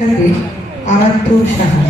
আরাধ্য সাহা।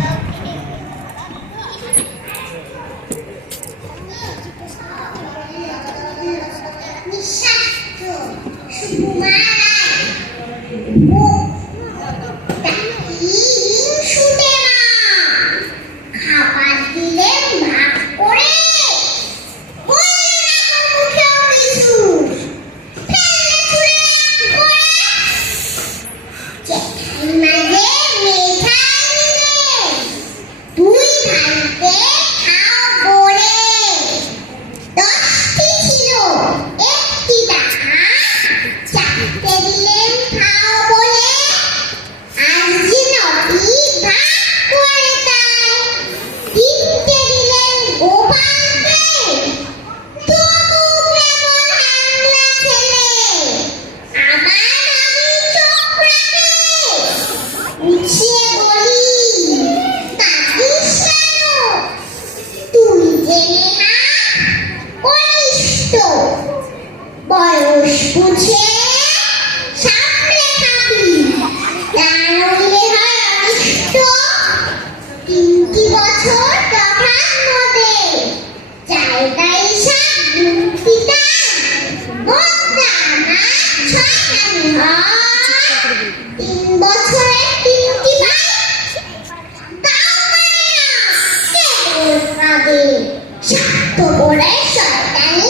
বয়স বুঝে সামনে থাকি, তা নইলে হয় অনিষ্ট। 3টি বছর তফাৎ মধ্যে জায়গায় সাত মুক্তিটা বদলা আমার 6 হয়। 3 বছরে 3টি ভাই, তাও মানে না কেবল কাঁদে স্বার্থপরের শয়তানি।